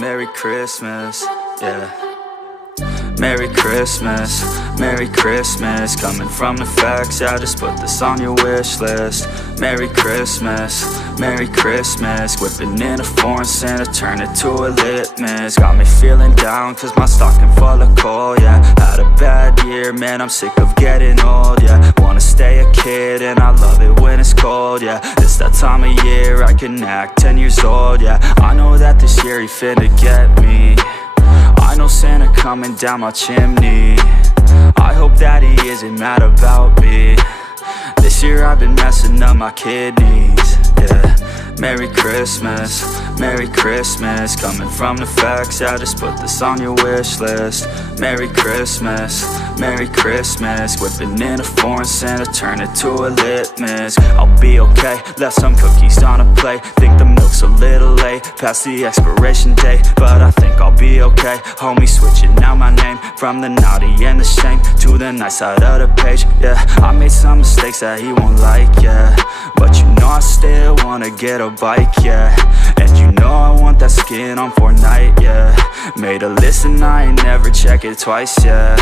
Merry Christmas, yeah. Merry Christmas, Merry Christmas. Coming from the facts, yeah, just put this on your wish list. Merry Christmas, Merry Christmas. Whipping in a foreign Santa, turn it to a litmus. Got me feeling down, cause my stocking full of coal, yeah. Had a bad year, man, I'm sick of getting old, yeah. Wanna stay a kid, and I love it when it's cold, yeah. It's that time of year, I can act 10 years old, yeah. I know that this year he finna get me. I know Santa coming down my chimney. I hope that he isn't mad about me. This year I've been messing up my kidneys, yeah. Merry Christmas, Merry Christmas. Coming from the facts, yeah, just put this on your wish list. Merry Christmas, Merry Christmas. Whipping in a foreign Santa, turn it to a litmus. I'll be okay, left some cookies on a plate. Think the milk's a little late, past the expiration date, but I think I'll be okay. Homie switching out my name, from the naughty and the shame to the nice side of the page, yeah. I made some mistakes that he won't like, yeah, but you know I still wanna get a bike, yeah. And you know I want that skin on Fortnite, yeah. Made a list and I ain't never check it twice, yeah.